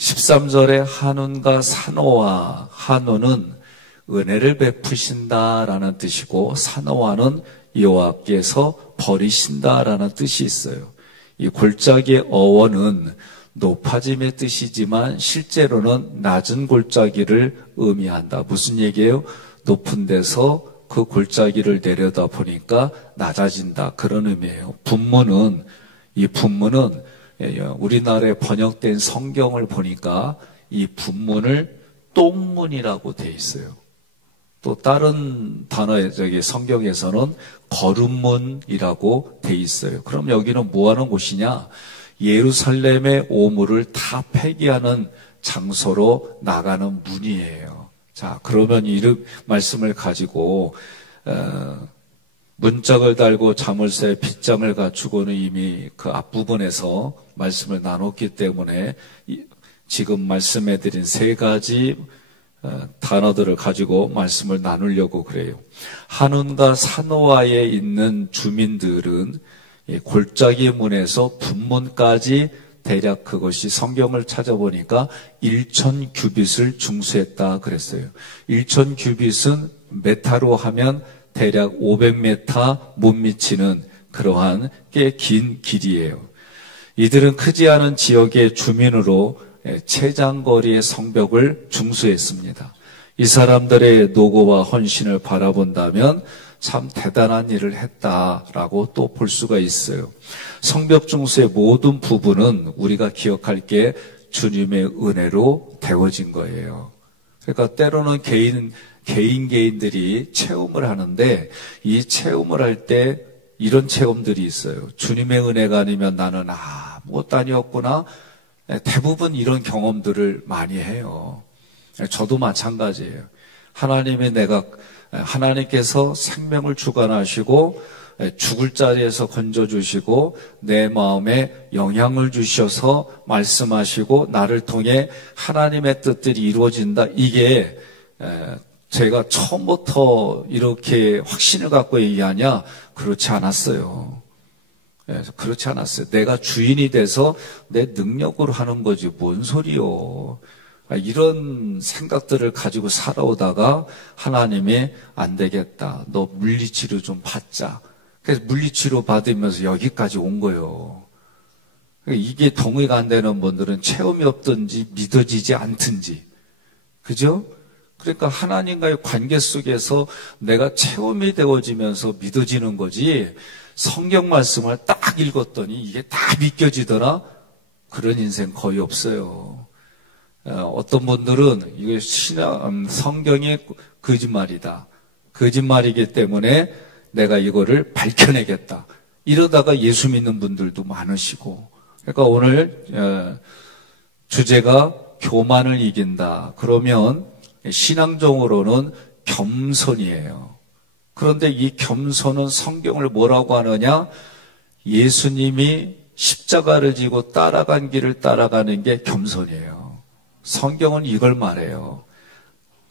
13절에 한운과 산호와, 한운은 은혜를 베푸신다라는 뜻이고 산호와는 여호와께서 버리신다라는 뜻이 있어요. 이 골짜기의 어원은 높아짐의 뜻이지만 실제로는 낮은 골짜기를 의미한다. 무슨 얘기예요? 높은 데서 그 골짜기를 내려다 보니까 낮아진다. 그런 의미예요. 이 분문은 우리나라에 번역된 성경을 보니까 이 분문을 똥문이라고 돼 있어요. 또 다른 단어의 성경에서는 거름문이라고 돼 있어요. 그럼 여기는 뭐 하는 곳이냐? 예루살렘의 오물을 다 폐기하는 장소로 나가는 문이에요. 자, 그러면 이 말씀을 가지고 문짝을 달고 자물쇠 빗장을 갖추고는 이미 그 앞부분에서 말씀을 나눴기 때문에 지금 말씀해드린 세 가지 단어들을 가지고 말씀을 나누려고 그래요. 한운과 산호와에 있는 주민들은 골짜기 문에서 분문까지 대략 그것이 성경을 찾아보니까 1천 규빗을 중수했다 그랬어요. 1천 규빗은 메타로 하면 대략 500m 못 미치는 그러한 꽤 긴 길이에요. 이들은 크지 않은 지역의 주민으로 최장거리의 성벽을 중수했습니다. 이 사람들의 노고와 헌신을 바라본다면 참 대단한 일을 했다라고 또 볼 수가 있어요. 성벽 중수의 모든 부분은 우리가 기억할 게 주님의 은혜로 되어진 거예요. 그러니까 때로는 개인들이 체험을 하는데 이 체험을 할 때 이런 체험들이 있어요. 주님의 은혜가 아니면 나는 아무것도 아니었구나. 대부분 이런 경험들을 많이 해요. 저도 마찬가지예요. 하나님께서 생명을 주관하시고 죽을 자리에서 건져주시고 내 마음에 영향을 주셔서 말씀하시고 나를 통해 하나님의 뜻들이 이루어진다. 이게 제가 처음부터 이렇게 확신을 갖고 얘기하냐? 그렇지 않았어요. 그렇지 않았어요. 내가 주인이 돼서 내 능력으로 하는 거지 뭔 소리요. 이런 생각들을 가지고 살아오다가 하나님이 안 되겠다. 너 물리치료 좀 받자. 그래서 물리치료 받으면서 여기까지 온 거예요. 이게 동의가 안 되는 분들은 체험이 없든지 믿어지지 않든지. 그죠? 그러니까 하나님과의 관계 속에서 내가 체험이 되어지면서 믿어지는 거지 성경 말씀을 딱 읽었더니 이게 다 믿겨지더라? 그런 인생 거의 없어요. 어떤 분들은 이게 성경이 거짓말이다. 거짓말이기 때문에 내가 이거를 밝혀내겠다. 이러다가 예수 믿는 분들도 많으시고. 그러니까 오늘 주제가 교만을 이긴다. 그러면 신앙적으로는 겸손이에요. 그런데 이 겸손은 성경을 뭐라고 하느냐? 예수님이 십자가를 지고 따라간 길을 따라가는 게 겸손이에요. 성경은 이걸 말해요.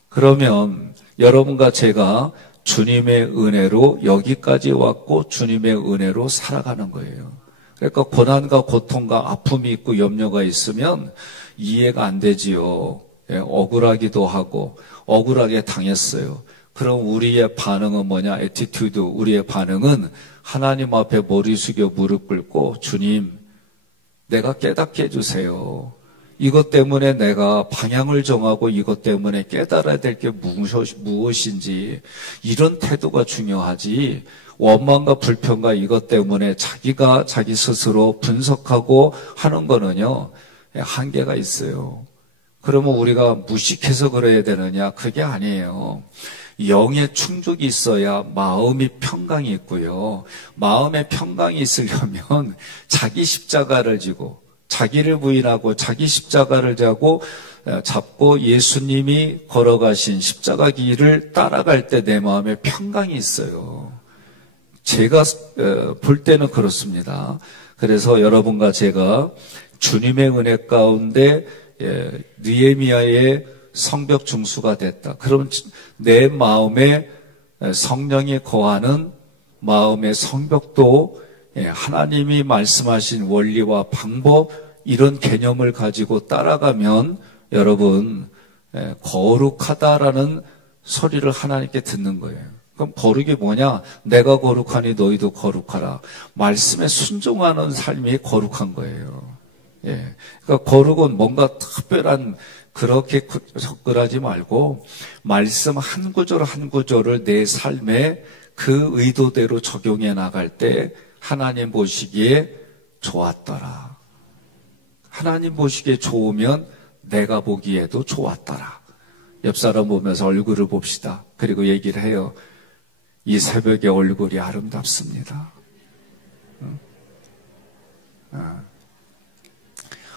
그러면 여러분과 제가 주님의 은혜로 여기까지 왔고 주님의 은혜로 살아가는 거예요. 그러니까 고난과 고통과 아픔이 있고 염려가 있으면 이해가 안 되지요. 억울하기도 하고 억울하게 당했어요. 그럼 우리의 반응은 뭐냐? 애티튜드. 우리의 반응은 하나님 앞에 머리 숙여 무릎 꿇고 주님, 내가 깨닫게 해주세요. 이것 때문에 내가 방향을 정하고 이것 때문에 깨달아야 될 게 무엇인지 이런 태도가 중요하지. 원망과 불평과 이것 때문에 자기가 자기 스스로 분석하고 하는 거는요, 한계가 있어요. 그러면 우리가 무식해서 그래야 되느냐? 그게 아니에요. 영의 충족이 있어야 마음이 평강이 있고요. 마음의 평강이 있으려면 자기 십자가를 지고 자기를 부인하고 자기 십자가를 잡고 예수님이 걸어가신 십자가 길을 따라갈 때 내 마음에 평강이 있어요. 제가 볼 때는 그렇습니다. 그래서 여러분과 제가 주님의 은혜 가운데 느헤미야의 성벽 중수가 됐다. 그럼 내 마음에 성령이 거하는 마음의 성벽도 하나님이 말씀하신 원리와 방법 이런 개념을 가지고 따라가면 여러분 거룩하다라는 소리를 하나님께 듣는 거예요. 그럼 거룩이 뭐냐? 내가 거룩하니 너희도 거룩하라. 말씀에 순종하는 삶이 거룩한 거예요. 예. 그러니까 거룩은 뭔가 특별한 그렇게 접근하지 말고 말씀 한 구절 한 구절을 내 삶에 그 의도대로 적용해 나갈 때 하나님 보시기에 좋았더라. 하나님 보시기에 좋으면 내가 보기에도 좋았더라. 옆 사람 보면서 얼굴을 봅시다. 그리고 얘기를 해요. 이 새벽에 얼굴이 아름답습니다.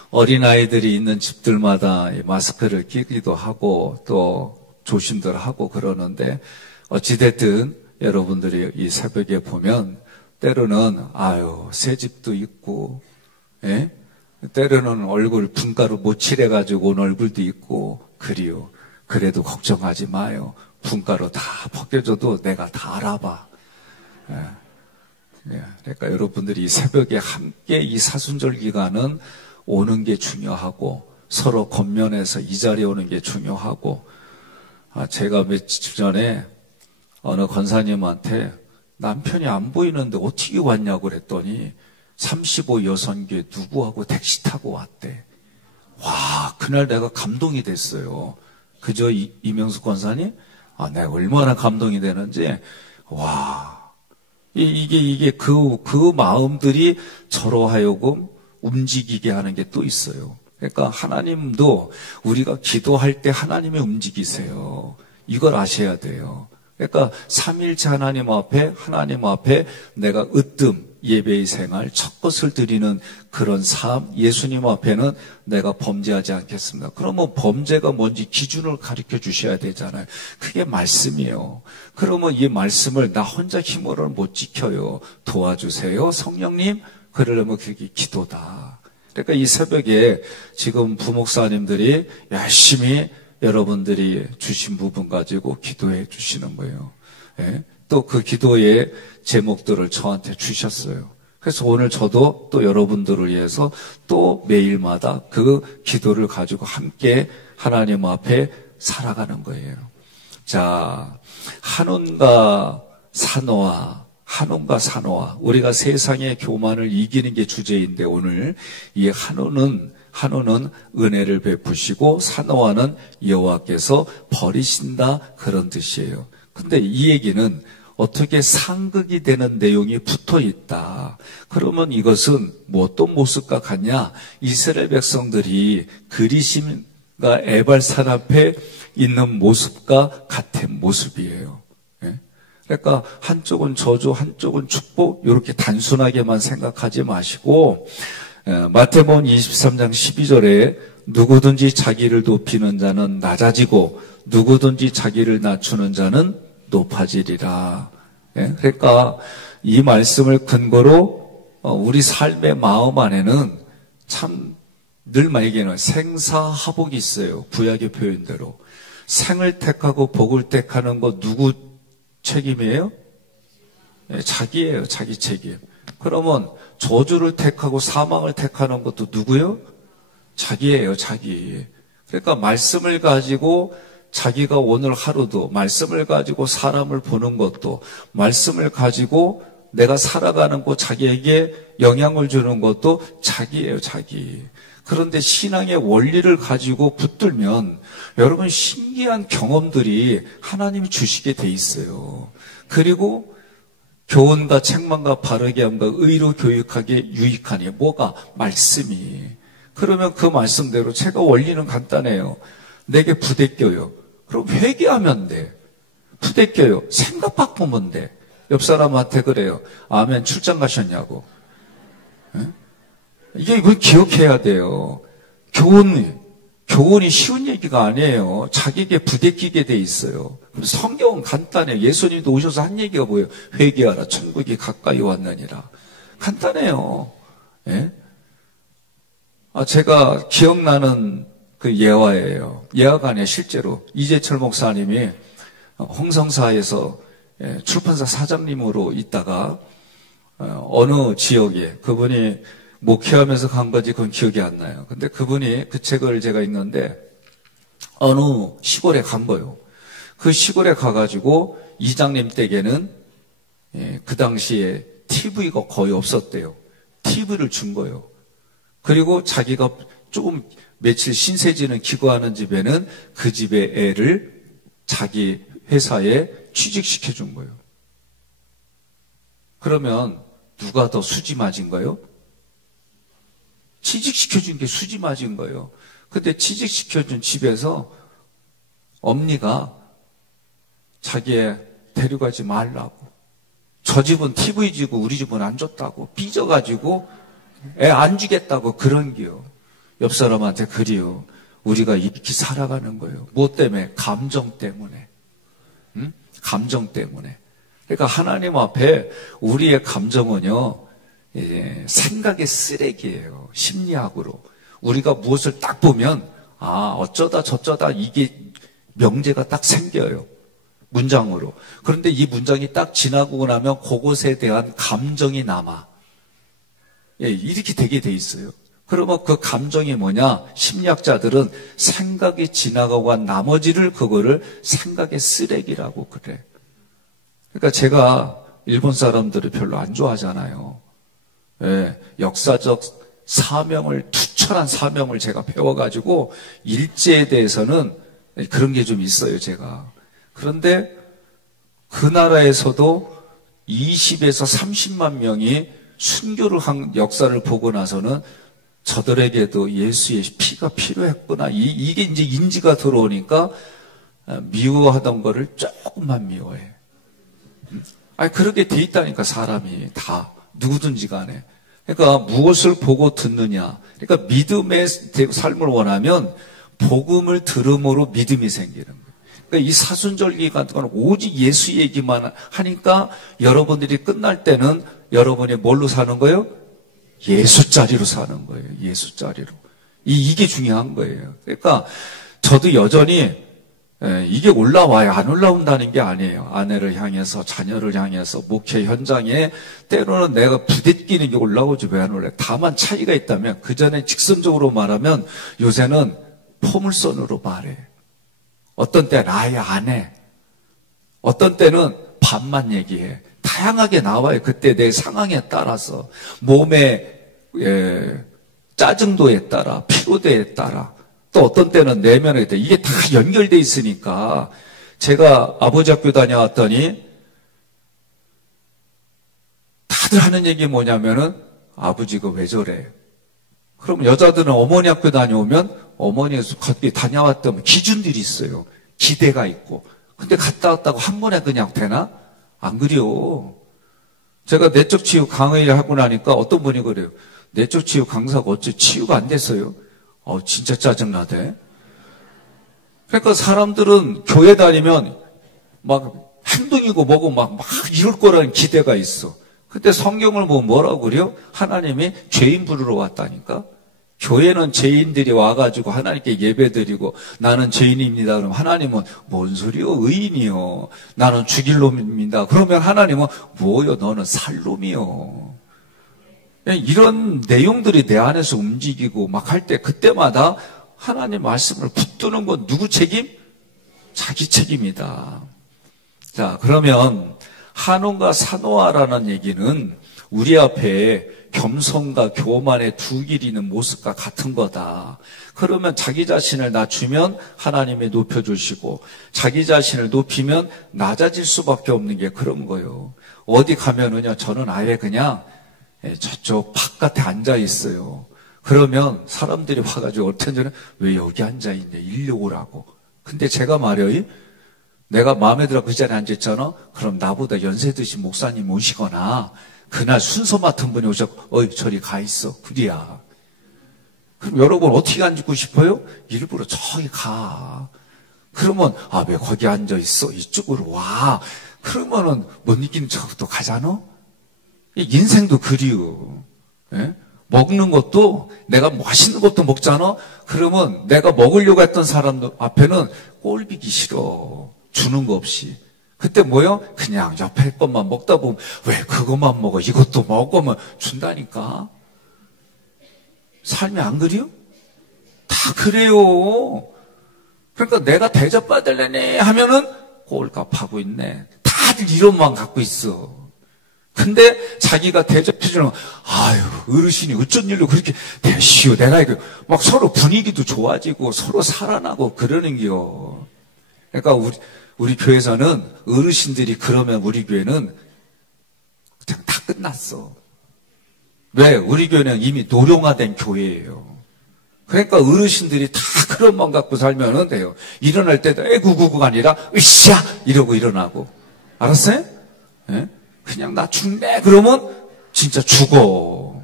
어린아이들이 있는 집들마다 마스크를 끼기도 하고 또 조심들 하고 그러는데 어찌됐든 여러분들이 이 새벽에 보면 때로는 새 집도 있고 예? 때로는 얼굴 분가루 못 칠해가지고 온 얼굴도 있고 그리요. 그래도 걱정하지 마요. 분가루 다 벗겨져도 내가 다 알아봐. 그러니까 여러분들이 이 새벽에 함께 이 사순절 기간은 오는 게 중요하고 서로 겉면에서 이 자리에 오는 게 중요하고 제가 며칠 전에 어느 권사님한테 남편이 안 보이는데 어떻게 왔냐고 그랬더니 35 여선교에 누구하고 택시 타고 왔대. 와, 그날 내가 감동이 됐어요. 그저 이명숙 권사님? 내가 얼마나 감동이 되는지, 와. 이게 그 마음들이 저로 하여금 움직이게 하는 게 또 있어요. 그러니까 하나님도 우리가 기도할 때 하나님이 움직이세요. 이걸 아셔야 돼요. 그러니까 삼일째 하나님 앞에 내가 으뜸 예배의 생활 첫 것을 드리는 그런 삶, 예수님 앞에는 내가 범죄하지 않겠습니다. 그러면 범죄가 뭔지 기준을 가르쳐 주셔야 되잖아요. 그게 말씀이에요. 그러면 이 말씀을 나 혼자 힘으로는 못 지켜요. 도와주세요, 성령님. 그러려면 그게 기도다. 그러니까 이 새벽에 지금 부목사님들이 열심히 여러분들이 주신 부분 가지고 기도해 주시는 거예요. 예? 또 그 기도의 제목들을 저한테 주셨어요. 그래서 오늘 저도 또 여러분들을 위해서 또 매일마다 그 기도를 가지고 함께 하나님 앞에 살아가는 거예요. 자, 한온과 산호와 우리가 세상의 교만을 이기는 게 주제인데 오늘 이 한온은 은혜를 베푸시고 산호와는 여호와께서 버리신다 그런 뜻이에요. 근데 이 얘기는 어떻게 상극이 되는 내용이 붙어 있다. 그러면 이것은 뭐 어떤 모습과 같냐? 이스라엘 백성들이 그리심과 에발산 앞에 있는 모습과 같은 모습이에요. 그러니까 한쪽은 저주, 한쪽은 축복 이렇게 단순하게만 생각하지 마시고 마태복음 23장 12절에 누구든지 자기를 높이는 자는 낮아지고 누구든지 자기를 낮추는 자는 높아지리라. 그러니까 이 말씀을 근거로 우리 삶의 마음 안에는 참 늘 말에게는 생사하복이 있어요. 구약의 표현대로. 생을 택하고 복을 택하는 거 누구 책임이에요? 자기예요. 자기 책임. 그러면 저주를 택하고 사망을 택하는 것도 누구요? 자기예요. 자기. 그러니까 말씀을 가지고 자기가 오늘 하루도 말씀을 가지고 사람을 보는 것도 말씀을 가지고 내가 살아가는 것 자기에게 영향을 주는 것도 자기예요. 자기. 그런데 신앙의 원리를 가지고 붙들면 여러분 신기한 경험들이 하나님이 주시게 돼 있어요. 그리고 교훈과 책망과 바르게 함과 의로 교육하게 유익하니 뭐가? 말씀이. 그러면 그 말씀대로 제가 원리는 간단해요. 내게 부대껴요. 그럼 회개하면 돼. 부대껴요. 생각 바꾸면 돼. 옆 사람한테 그래요. 아멘 출장 가셨냐고. 이게 이걸 기억해야 돼요. 교훈이 쉬운 얘기가 아니에요. 자기에게 부대끼게 돼 있어요. 성경은 간단해요. 예수님도 오셔서 한 얘기가 뭐예요? 회개하라. 천국이 가까이 왔느니라. 간단해요. 예? 제가 기억나는 그 예화예요. 예화가 아니에요. 실제로. 이재철 목사님이 홍성사에서 출판사 사장님으로 있다가 어느 지역에 그분이 목회하면서 간 건지 그건 기억이 안 나요. 근데 그분이 그 책을 제가 읽는데 어느 시골에 간 거예요. 그 시골에 가가지고 이장님 댁에는 그 당시에 TV가 거의 없었대요. TV를 준 거예요. 그리고 자기가 조금 며칠 신세지는 기거하는 집에는 그 집의 애를 자기 회사에 취직시켜 준 거예요. 그러면 누가 더 수지 맞은 거예요? 취직시켜 준 게 수지 맞은 거예요. 근데 취직시켜 준 집에서 엄니가 자기애 데려가지 말라고. 저 집은 TV 주고 우리 집은 안 줬다고. 삐져가지고 애 안 주겠다고 그런 게요. 옆 사람한테 그리요. 우리가 이렇게 살아가는 거예요. 뭐 때문에? 감정 때문에. 응? 감정 때문에. 그러니까 하나님 앞에 우리의 감정은요, 생각의 쓰레기예요. 심리학으로. 우리가 무엇을 딱 보면, 어쩌다 저쩌다 이게 명제가 딱 생겨요. 문장으로. 그런데 이 문장이 딱 지나고 나면 그것에 대한 감정이 남아. 이렇게 되게 돼 있어요. 그러면 그 감정이 뭐냐? 심리학자들은 생각이 지나가고 한 나머지를 그거를 생각의 쓰레기라고 그래. 그러니까 제가 일본 사람들을 별로 안 좋아하잖아요. 역사적 사명을, 투철한 사명을 제가 배워가지고 일제에 대해서는 그런 게 좀 있어요, 제가. 그런데 그 나라에서도 20에서 30만 명이 순교를 한 역사를 보고 나서는 저들에게도 예수의 피가 필요했구나. 이게 이제 인지가 들어오니까 미워하던 거를 조금만 미워해. 그렇게 돼 있다니까, 사람이 다. 누구든지 간에. 그러니까 무엇을 보고 듣느냐. 그러니까 믿음의 삶을 원하면 복음을 들음으로 믿음이 생기는 거예요. 그러니까 이 사순절기 같은 건 오직 예수 얘기만 하니까 여러분들이 끝날 때는 여러분이 뭘로 사는 거예요? 예수짜리로 사는 거예요. 예수짜리로. 이게 중요한 거예요. 그러니까 저도 여전히 이게 올라와요. 안 올라온다는 게 아니에요. 아내를 향해서, 자녀를 향해서, 목회 현장에 때로는 내가 부대끼는 게 올라오지 왜 안 올라요? 다만 차이가 있다면, 그 전에 직선적으로 말하면 요새는 포물선으로 말해. 어떤 때 나의 아내, 어떤 때는 반만 얘기해. 다양하게 나와요. 그때 내 상황에 따라서, 몸의 짜증도에 따라, 피로도에 따라, 또 어떤 때는 내면에 따라, 이게 다 연결돼 있으니까. 제가 아버지 학교 다녀왔더니 다들 하는 얘기 뭐냐면은 아버지가 왜 저래? 그럼 여자들은 어머니 학교 다녀오면 어머니에서 다녀왔던 기준들이 있어요. 기대가 있고. 근데 갔다 왔다고 한 번에 그냥 되나? 안 그래요. 제가 내적 치유 강의를 하고 나니까 어떤 분이 그래요. 내적 치유 강사가 어째 치유가 안 됐어요? 진짜 짜증나대. 그러니까 사람들은 교회 다니면 막 행동이고 뭐고 막 이럴 거라는 기대가 있어. 근데 성경을 보면 뭐라고 그래요? 하나님이 죄인 부르러 왔다니까? 교회는 죄인들이 와가지고 하나님께 예배드리고 나는 죄인입니다. 그럼 하나님은 뭔 소리요? 의인이요. 나는 죽일 놈입니다. 그러면 하나님은 뭐요? 너는 살 놈이요. 이런 내용들이 내 안에서 움직이고 막 할 때 그때마다 하나님 말씀을 붙드는 건 누구 책임? 자기 책임이다. 자, 그러면 한온과 산호아라는 얘기는 우리 앞에 겸손과 교만의 두 길이 있는 모습과 같은 거다. 그러면 자기 자신을 낮추면 하나님이 높여주시고 자기 자신을 높이면 낮아질 수밖에 없는 게 그런 거예요. 어디 가면은요, 저는 아예 그냥 저쪽 바깥에 앉아 있어요. 그러면 사람들이 와가지고 어떤 전에 왜 여기 앉아 있냐, 일로 오라고. 근데 제가 말이에요, 내가 마음에 들어 그 자리에 앉았잖아. 그럼 나보다 연세 드신 목사님 오시거나 그날 순서 맡은 분이 오셔서 저리 가 있어. 그래야. 그럼 여러분 어떻게 앉고 싶어요? 일부러 저기 가. 그러면 왜 거기 앉아 있어? 이쪽으로 와. 그러면은 못 이기는 척도 가잖아. 인생도 그리워. 예? 먹는 것도 내가 맛있는 것도 먹잖아. 그러면 내가 먹으려고 했던 사람 앞에는 꼴비기 싫어. 주는 거 없이. 그때 뭐요? 그냥 옆에 것만 먹다 보면 왜 그것만 먹어? 이것도 먹으면 준다니까. 삶이 안 그래요? 다 그래요. 그러니까 내가 대접받을래네 하면은 꼴값하고 있네. 다들 이론만 갖고 있어. 근데 자기가 대접해주는 아유 어르신이 어쩐 일로 그렇게 대시오. 내가 이거 막 서로 분위기도 좋아지고 서로 살아나고 그러는겨. 그러니까 우리 교회에서는 어르신들이 그러면 우리 교회는 그냥 다 끝났어. 왜? 우리 교회는 이미 노령화된 교회예요. 그러니까 어르신들이 다 그런 마음 갖고 살면 돼요. 일어날 때도 에구구구가 아니라 으쌰 이러고 일어나고. 알았어요? 네? 그냥 나 죽네 그러면 진짜 죽어.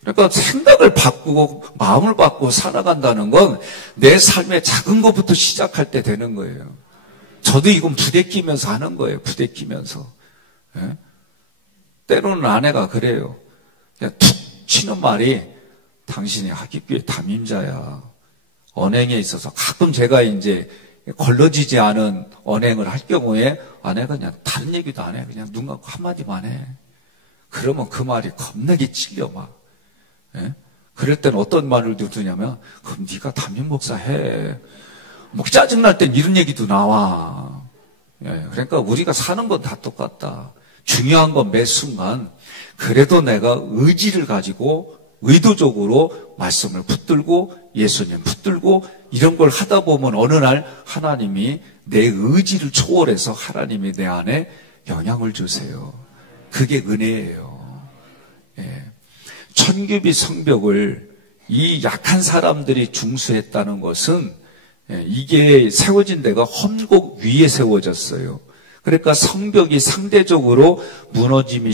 그러니까 생각을 바꾸고 마음을 바꾸고 살아간다는 건 내 삶의 작은 것부터 시작할 때 되는 거예요. 저도 이건 부대끼면서 하는 거예요. 부대끼면서. 네? 때로는 아내가 그래요. 그냥 툭 치는 말이 당신이 하객교회 담임자야. 언행에 있어서 가끔 제가 이제 걸러지지 않은 언행을 할 경우에 아내가 그냥 다른 얘기도 안 해. 그냥 눈 감고 한마디만 해. 그러면 그 말이 겁나게 찔려 막. 예? 그럴 땐 어떤 말을 듣냐면 그럼 네가 담임 목사 해. 뭐 짜증날 땐 이런 얘기도 나와. 예? 그러니까 우리가 사는 건 다 똑같다. 중요한 건 매 순간 그래도 내가 의지를 가지고 의도적으로 말씀을 붙들고 예수님 붙들고 이런 걸 하다 보면 어느 날 하나님이 내 의지를 초월해서 하나님이 내 안에 영향을 주세요. 그게 은혜예요. 예. 천규비 성벽을 이 약한 사람들이 중수했다는 것은 이게 세워진 데가 험곡 위에 세워졌어요. 그러니까 성벽이 상대적으로 무너짐이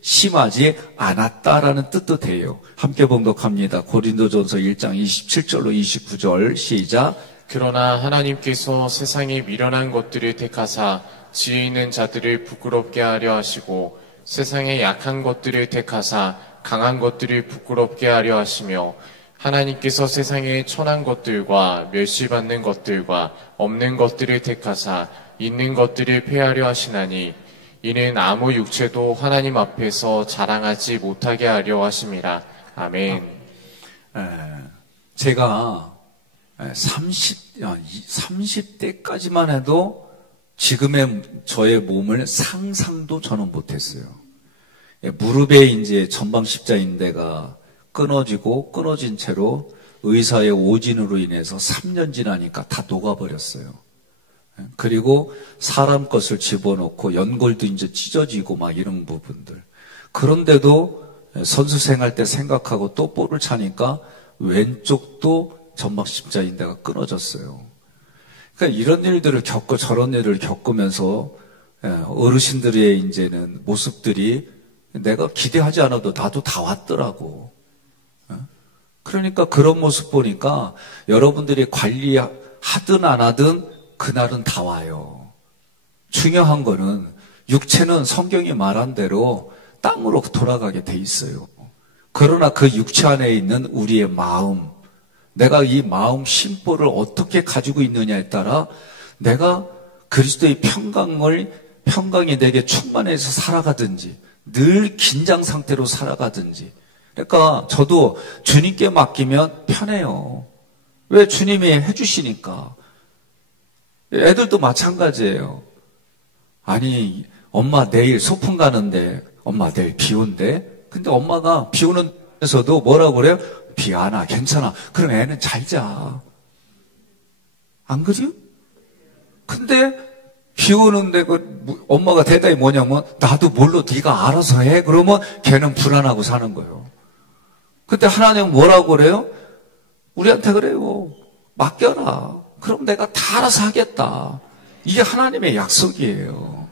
심하지 않았다라는 뜻도 돼요. 함께 봉독합니다. 고린도전서 1장 27절로 29절 시작. 그러나 하나님께서 세상에 미련한 것들을 택하사 지혜 있는 자들을 부끄럽게 하려 하시고 세상에 약한 것들을 택하사 강한 것들을 부끄럽게 하려 하시며 하나님께서 세상에 천한 것들과 멸시받는 것들과 없는 것들을 택하사 있는 것들을 폐하려 하시나니 이는 아무 육체도 하나님 앞에서 자랑하지 못하게 하려 하심이라. 아멘. 제가 30대까지만 해도 지금의 저의 몸을 상상도 저는 못했어요. 무릎에 이제 전방 십자인대가 끊어진 채로 의사의 오진으로 인해서 3년 지나니까 다 녹아버렸어요. 그리고 사람 것을 집어넣고 연골도 이제 찢어지고 막 이런 부분들. 그런데도 선수 생활 때 생각하고 또 볼을 차니까 왼쪽도 전방 십자인대가 끊어졌어요. 그러니까 이런 일들을 겪고 저런 일을 겪으면서 어르신들의 이제는 모습들이 내가 기대하지 않아도 나도 다 왔더라고. 그러니까 그런 모습 보니까 여러분들이 관리하든 안 하든 그날은 다 와요. 중요한 거는 육체는 성경이 말한 대로 땅으로 돌아가게 돼 있어요. 그러나 그 육체 안에 있는 우리의 마음, 내가 이 마음 심보를 어떻게 가지고 있느냐에 따라 내가 그리스도의 평강이 내게 충만해서 살아가든지 늘 긴장 상태로 살아가든지. 그러니까 저도 주님께 맡기면 편해요. 왜? 주님이 해주시니까. 애들도 마찬가지예요. 아니 엄마 내일 소풍 가는데 엄마 내일 비 온대. 근데 엄마가 비 오는 데서도 뭐라고 그래요? 비 안 와 괜찮아. 그럼 애는 잘 자. 안 그래요? 근데 비 오는데 엄마가 대답이 뭐냐면 나도 몰라 네가 알아서 해. 그러면 걔는 불안하고 사는 거예요. 근데 하나님은 뭐라고 그래요? 우리한테 그래요. 맡겨라. 그럼 내가 다 알아서 하겠다. 이게 하나님의 약속이에요.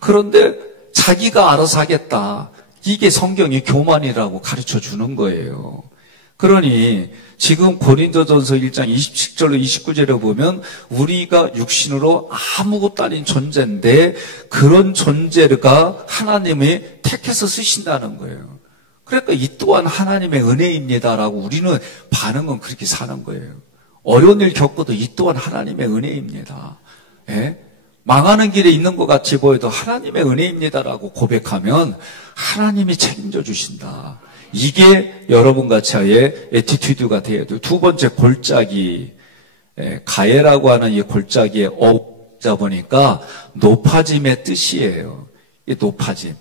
그런데 자기가 알아서 하겠다. 이게 성경이 교만이라고 가르쳐 주는 거예요. 그러니 지금 고린도전서 1장 27절로 29절에 보면 우리가 육신으로 아무것도 아닌 존재인데 그런 존재가 하나님이 택해서 쓰신다는 거예요. 그러니까 이 또한 하나님의 은혜입니다라고 우리는 반응은 그렇게 사는 거예요. 어려운 일 겪어도 이 또한 하나님의 은혜입니다. 예? 망하는 길에 있는 것 같이 보여도 하나님의 은혜입니다라고 고백하면 하나님이 책임져 주신다. 이게 여러분 같이의 애티튜드가 돼야 돼요. 두 번째, 골짜기. 가해라고 하는 이 골짜기의 어자 보니까 높아짐의 뜻이에요. 이 높아짐,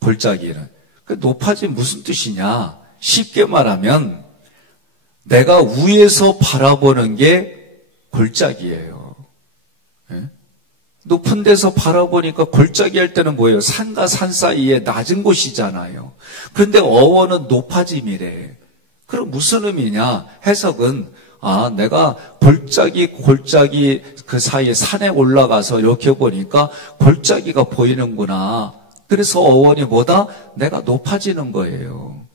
골짜기는. 그 높아짐 무슨 뜻이냐? 쉽게 말하면 내가 위에서 바라보는 게 골짜기예요. 높은 데서 바라보니까 골짜기 할 때는 뭐예요? 산과 산 사이에 낮은 곳이잖아요. 그런데 어원은 높아짐이래. 그럼 무슨 의미냐? 해석은 내가 골짜기 그 사이에 산에 올라가서 이렇게 보니까 골짜기가 보이는구나. 그래서 어원이 뭐다? 내가 높아지는 거예요.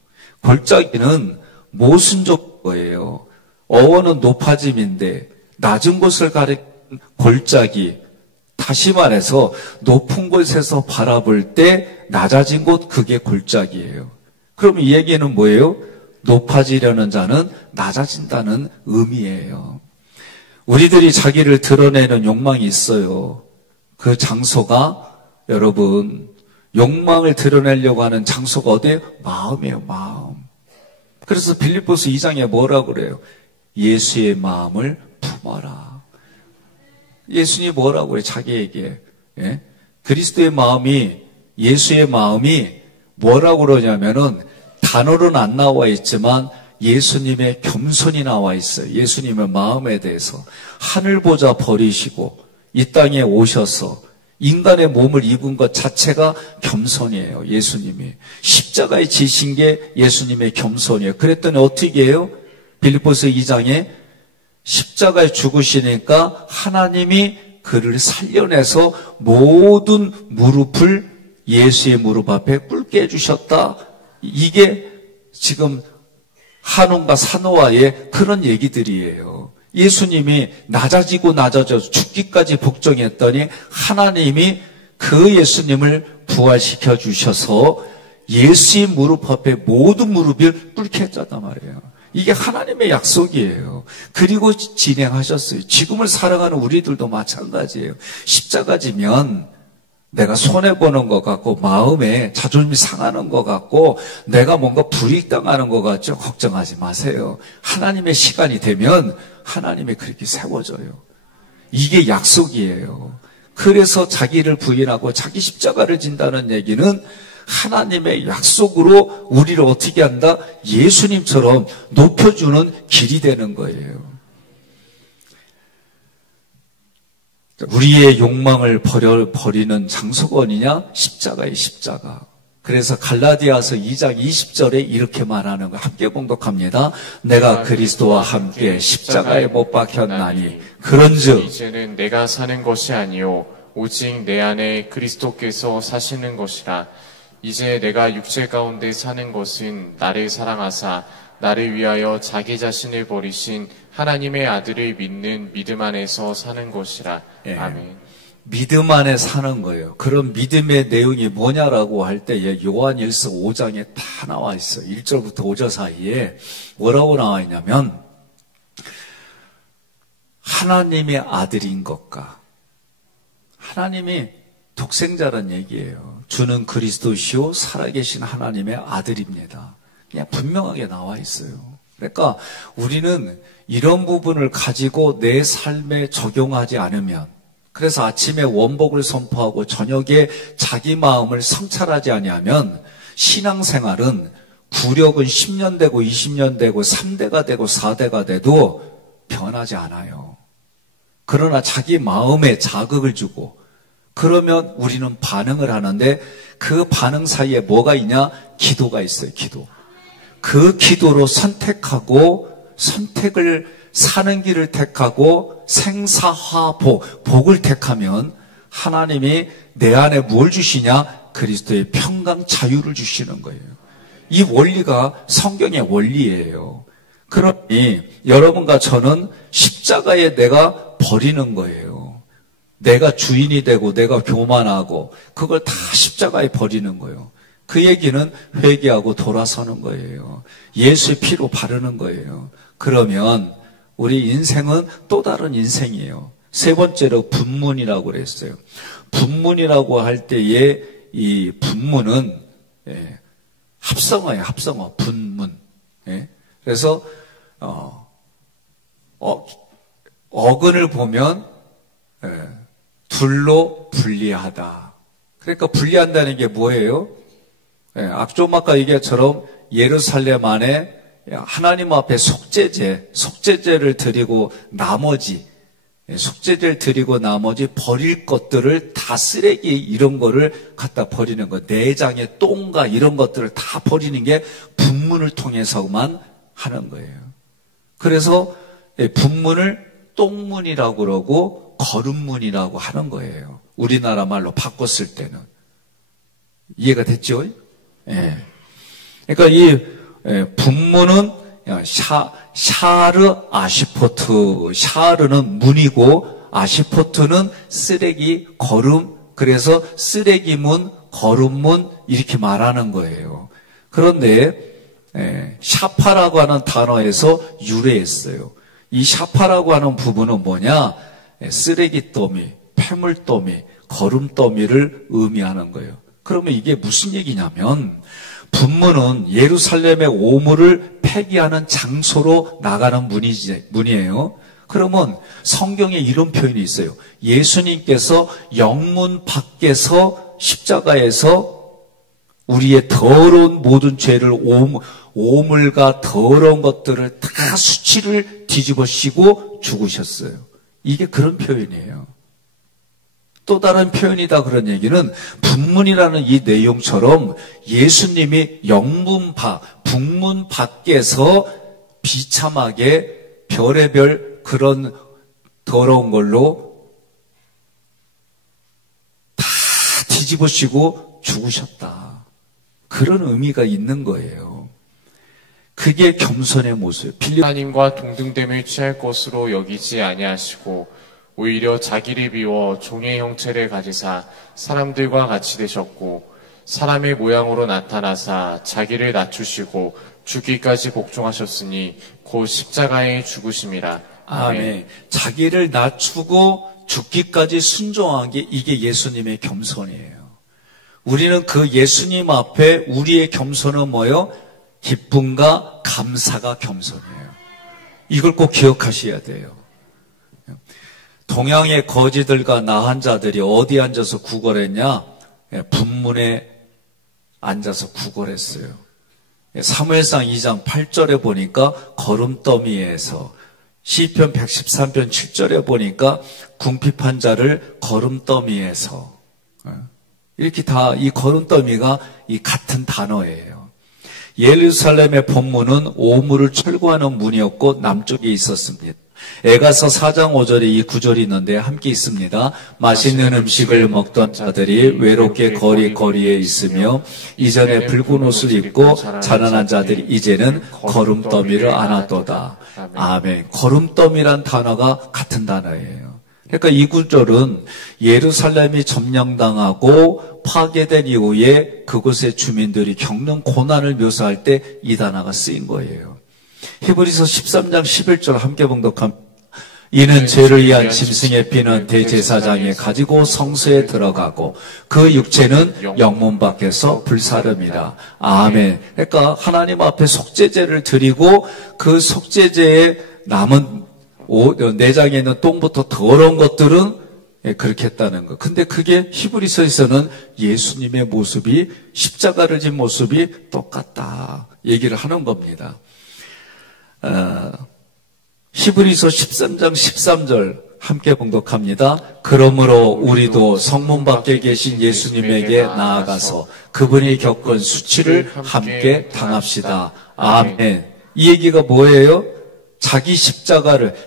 골짜기는 모순적 거예요. 어원은 높아짐인데 낮은 곳을 가리키는 골짜기. 다시 말해서 높은 곳에서 바라볼 때 낮아진 곳, 그게 골짜기예요. 그럼 이 얘기는 뭐예요? 높아지려는 자는 낮아진다는 의미예요. 우리들이 자기를 드러내는 욕망이 있어요. 그 장소가 여러분 욕망을 드러내려고 하는 장소가 어디예요? 마음이에요. 마음. 그래서 빌립보서 2장에 뭐라고 그래요? 예수의 마음을 품어라. 예수님이 뭐라고 그래요? 자기에게. 그리스도의 마음이, 예수의 마음이 뭐라고 그러냐면은 단어로는 안 나와 있지만 예수님의 겸손이 나와 있어요. 예수님의 마음에 대해서. 하늘 보좌 버리시고 이 땅에 오셔서 인간의 몸을 입은 것 자체가 겸손이에요. 예수님이. 십자가에 지신 게 예수님의 겸손이에요. 그랬더니 어떻게 해요? 빌립보서 2장에 십자가에 죽으시니까 하나님이 그를 살려내서 모든 무릎을 예수의 무릎 앞에 꿇게 해주셨다. 이게 지금 한온과 산호와의 그런 얘기들이에요. 예수님이 낮아지고 낮아져서 죽기까지 복종했더니 하나님이 그 예수님을 부활시켜 주셔서 예수의 무릎 앞에 모든 무릎을 꿇게 했단 말이에요. 이게 하나님의 약속이에요. 그리고 진행하셨어요. 지금을 살아가는 우리들도 마찬가지예요. 십자가 지면 내가 손해보는 것 같고 마음에 자존심이 상하는 것 같고 내가 뭔가 불이익당하는 것 같죠? 걱정하지 마세요. 하나님의 시간이 되면 하나님이 그렇게 세워져요. 이게 약속이에요. 그래서 자기를 부인하고 자기 십자가를 진다는 얘기는 하나님의 약속으로 우리를 어떻게 한다? 예수님처럼 높여주는 길이 되는 거예요. 우리의 욕망을 버리는 장소가 어디냐? 십자가의 십자가. 그래서 갈라디아서 2장 20절에 이렇게 말하는 거 함께 봉독합니다. 내가 그리스도와 함께 십자가에 못 박혔나니 그런즉 이제는 내가 사는 것이 아니요 오직 내 안에 그리스도께서 사시는 것이라. 이제 내가 육체 가운데 사는 것은 나를 사랑하사 나를 위하여 자기 자신을 버리신 하나님의 아들을 믿는 믿음 안에서 사는 것이라. 아멘. 믿음 안에 사는 거예요. 그런 믿음의 내용이 뭐냐라고 할 때 요한일서 5장에 다 나와 있어요. 1절부터 5절 사이에 뭐라고 나와 있냐면 하나님의 아들인 것과 하나님이 독생자란 얘기예요. 주는 그리스도시요 살아계신 하나님의 아들입니다. 그냥 분명하게 나와 있어요. 그러니까 우리는 이런 부분을 가지고 내 삶에 적용하지 않으면 그래서 아침에 원복을 선포하고 저녁에 자기 마음을 성찰하지 아니하면 신앙생활은 구력은 10년 되고 20년 되고 3대가 되고 4대가 돼도 변하지 않아요. 그러나 자기 마음에 자극을 주고 그러면 우리는 반응을 하는데 그 반응 사이에 뭐가 있냐? 기도가 있어요. 기도. 그 기도로 선택하고 선택을 사는 길을 택하고 생사화복, 복을 택하면 하나님이 내 안에 뭘 주시냐? 그리스도의 평강 자유를 주시는 거예요. 이 원리가 성경의 원리예요. 그러니 여러분과 저는 십자가에 내가 버리는 거예요. 내가 주인이 되고 내가 교만하고 그걸 다 십자가에 버리는 거예요. 그 얘기는 회개하고 돌아서는 거예요. 예수의 피로 바르는 거예요. 그러면 우리 인생은 또 다른 인생이에요. 세 번째로 분문이라고 그랬어요. 분문이라고 할 때의 이 분문은 합성어예요. 합성어. 분문. 예? 그래서 어근을 보면 둘로 분리하다. 그러니까 분리한다는 게 뭐예요? 좀 아까 얘기처럼 예루살렘 안에 하나님 앞에 속죄제를 드리고 나머지 버릴 것들을 다 쓰레기 이런 거를 갖다 버리는 거. 내장의 똥과 이런 것들을 다 버리는 게 분문을 통해서만 하는 거예요. 그래서 분문을 똥문이라고 그러고 거름문이라고 하는 거예요. 우리나라 말로 바꿨을 때는. 이해가 됐죠? 예. 그러니까 이 분문은 샤르 아시포트. 샤르는 문이고 아시포트는 쓰레기, 거름. 그래서 쓰레기문, 거름문 이렇게 말하는 거예요. 그런데 샤파라고 하는 단어에서 유래했어요. 이 샤파라고 하는 부분은 뭐냐? 쓰레기더미, 폐물더미, 거름더미를 의미하는 거예요. 그러면 이게 무슨 얘기냐면 분문은 예루살렘의 오물을 폐기하는 장소로 나가는 문이에요. 그러면 성경에 이런 표현이 있어요. 예수님께서 영문 밖에서 십자가에서 우리의 더러운 모든 죄를 오물과 더러운 것들을 다 수치를 뒤집어쓰고 죽으셨어요. 이게 그런 표현이에요. 또 다른 표현이다 그런 얘기는 분문이라는 이 내용처럼 예수님이 북문 밖에서 비참하게 별의별 그런 더러운 걸로 다 뒤집어쓰고 죽으셨다. 그런 의미가 있는 거예요. 그게 겸손의 모습. 하나님과 동등됨을 취할 것으로 여기지 아니하시고 오히려 자기를 비워 종의 형체를 가지사 사람들과 같이 되셨고 사람의 모양으로 나타나사 자기를 낮추시고 죽기까지 복종하셨으니 곧 십자가에 죽으심이라. 아멘. 자기를 낮추고 죽기까지 순종한 게 이게 예수님의 겸손이에요. 우리는 그 예수님 앞에 우리의 겸손은 뭐예요? 기쁨과 감사가 겸손이에요. 이걸 꼭 기억하셔야 돼요. 동양의 거지들과 나한 자들이 어디 앉아서 구걸했냐? 분문에 앉아서 구걸했어요. 사무엘상 2장 8절에 보니까 거름더미에서, 시편 113편 7절에 보니까 궁핍한 자를 거름더미에서, 이렇게 다 이 거름더미가 이 같은 단어예요. 예루살렘의 본문은 오물을 철거하는 문이었고 남쪽에 있었습니다. 에가서 4장 5절에 이 구절이 있는데 함께 있습니다. 맛있는 음식을 먹던 자들이 외롭게 거리에 있으며 이전에 붉은 옷을 입고 자라난 자들이 이제는 거름더미를 안았도다. 아멘. 거름더미란 단어가 같은 단어예요. 그러니까 이 구절은 예루살렘이 점령당하고 파괴된 이후에 그곳의 주민들이 겪는 고난을 묘사할 때 이 단어가 쓰인 거예요. 히브리서 13장 11절 함께 봉독합니다. 이는 죄를 위한 짐승의 피는 대제사장이 가지고 성소에 들어가고 그 육체는 영문 밖에서 불사름이라. 아멘. 그러니까 하나님 앞에 속죄제를 드리고 그 속죄제에 남은 내장에 있는 똥부터 더러운 것들은 그렇게 했다는 거. 근데 그게 히브리서에서는 예수님의 모습이 십자가를 진 모습이 똑같다 얘기를 하는 겁니다. 히브리서 13장 13절 함께 봉독합니다. 그러므로 우리도 성문 밖에 계신 예수님에게 나아가서 그분이 겪은 수치를 함께 당합시다. 아멘. 이 얘기가 뭐예요?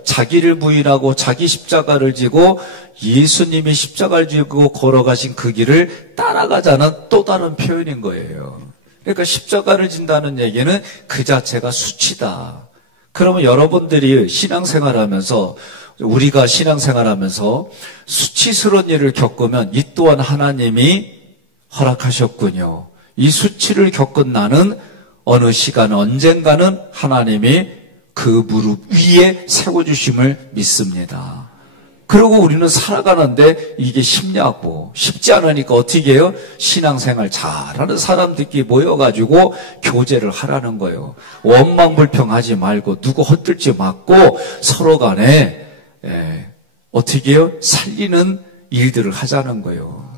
자기를 부인하고 자기 십자가를 지고 예수님이 십자가를 지고 걸어가신 그 길을 따라가자는 또 다른 표현인 거예요. 그러니까 십자가를 진다는 얘기는 그 자체가 수치다. 그러면 여러분들이 우리가 신앙생활하면서 수치스러운 일을 겪으면 이 또한 하나님이 허락하셨군요. 이 수치를 겪은 나는 어느 시간 언젠가는 하나님이 그 무릎 위에 세워주심을 믿습니다. 그리고 우리는 살아가는데 이게 쉽냐고. 쉽지 않으니까 어떻게 해요? 신앙생활 잘하는 사람들끼리 모여가지고 교제를 하라는 거예요. 원망불평하지 말고 누구 헛들지 말고 서로 간에 어떻게 해요? 살리는 일들을 하자는 거예요.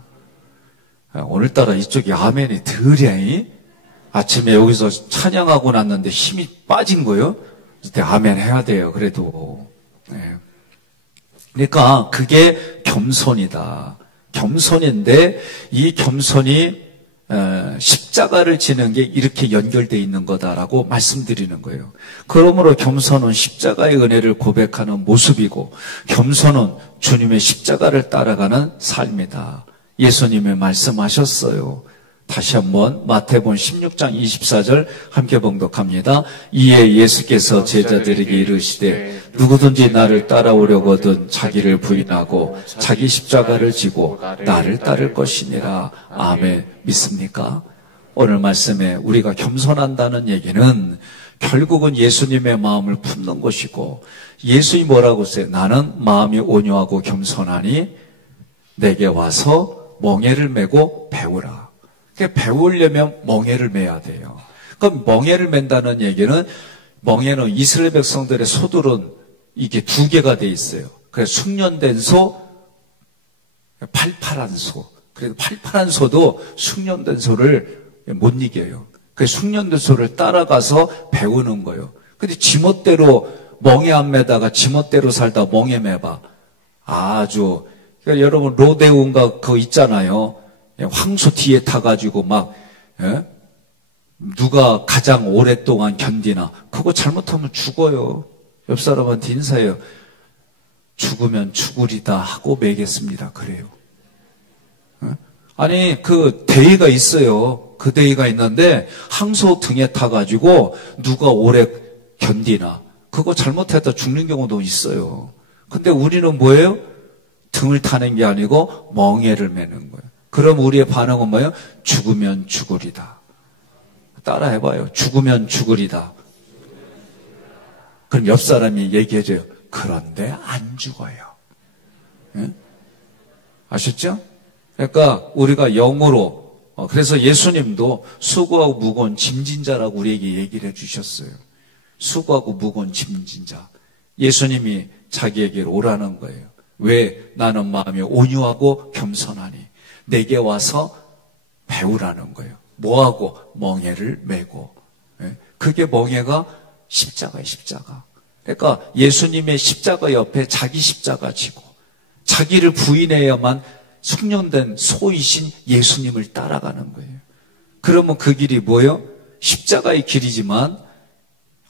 오늘따라 이쪽이 아멘이 덜이야. 아침에 여기서 찬양하고 났는데 힘이 빠진 거예요. 그때 아멘 해야 돼요. 그래도. 그러니까 그게 겸손이다. 겸손인데 이 겸손이 십자가를 지는 게 이렇게 연결되어 있는 거다라고 말씀드리는 거예요. 그러므로 겸손은 십자가의 은혜를 고백하는 모습이고 겸손은 주님의 십자가를 따라가는 삶이다. 예수님이 말씀하셨어요. 다시 한번 마태복음 16장 24절 함께 봉독합니다. 이에 예수께서 제자들에게 이르시되 누구든지 나를 따라오려거든 자기를 부인하고 자기 십자가를 지고 나를 따를 것이니라. 아멘. 믿습니까? 오늘 말씀에 우리가 겸손한다는 얘기는 결국은 예수님의 마음을 품는 것이고 예수님이 뭐라고 했어요? 나는 마음이 온유하고 겸손하니 내게 와서 멍에를 메고 배우라. 배우려면 멍에를 매야 돼요. 그럼 멍에를 맨다는 얘기는 멍에는 이스라엘 백성들의 소들은 이게 두 개가 돼 있어요. 그래서 숙련된 소, 팔팔한 소. 그래서 팔팔한 소도 숙련된 소를 못 이겨요. 그래서 숙련된 소를 따라가서 배우는 거예요. 근데 지멋대로 멍에 안 매다가 지멋대로 살다 멍에 매봐. 아주 그러니까 여러분 로데오인가 그거 있잖아요. 황소 뒤에 타가지고 막 누가 가장 오랫동안 견디나 그거 잘못하면 죽어요. 옆 사람한테 인사해요. 죽으면 죽으리다 하고 매겠습니다. 그래요. 아니 그 대회가 있어요. 그 대회가 있는데 황소 등에 타가지고 누가 오래 견디나 그거 잘못했다 죽는 경우도 있어요. 근데 우리는 뭐예요? 등을 타는 게 아니고 멍에를 매는 거예요. 그럼 우리의 반응은 뭐예요? 죽으면 죽으리다. 따라 해봐요. 죽으면 죽으리다. 그럼 옆 사람이 얘기해줘요. 그런데 안 죽어요. 예? 아셨죠? 그러니까 우리가 영으로 그래서 예수님도 수고하고 무거운 짐진 자라고 우리에게 얘기를 해주셨어요. 수고하고 무거운 짐진 자. 예수님이 자기에게 오라는 거예요. 왜? 나는 마음이 온유하고 겸손하니 내게 와서 배우라는 거예요. 뭐하고? 멍에를 메고. 그게 멍에가 십자가예요, 십자가. 그러니까 예수님의 십자가 옆에 자기 십자가 지고 자기를 부인해야만 숙련된 소이신 예수님을 따라가는 거예요. 그러면 그 길이 뭐예요? 십자가의 길이지만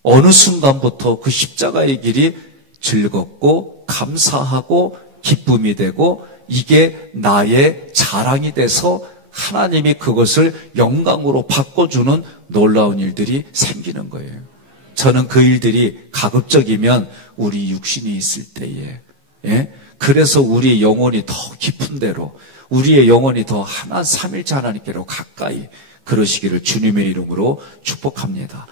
어느 순간부터 그 십자가의 길이 즐겁고 감사하고 기쁨이 되고 이게 나의 자랑이 돼서 하나님이 그것을 영광으로 바꿔주는 놀라운 일들이 생기는 거예요. 저는 그 일들이 가급적이면 우리 육신이 있을 때에 그래서 우리의 영혼이 더 깊은 데로 우리의 영혼이 더 하나 삼일째 하나님께로 가까이 그러시기를 주님의 이름으로 축복합니다.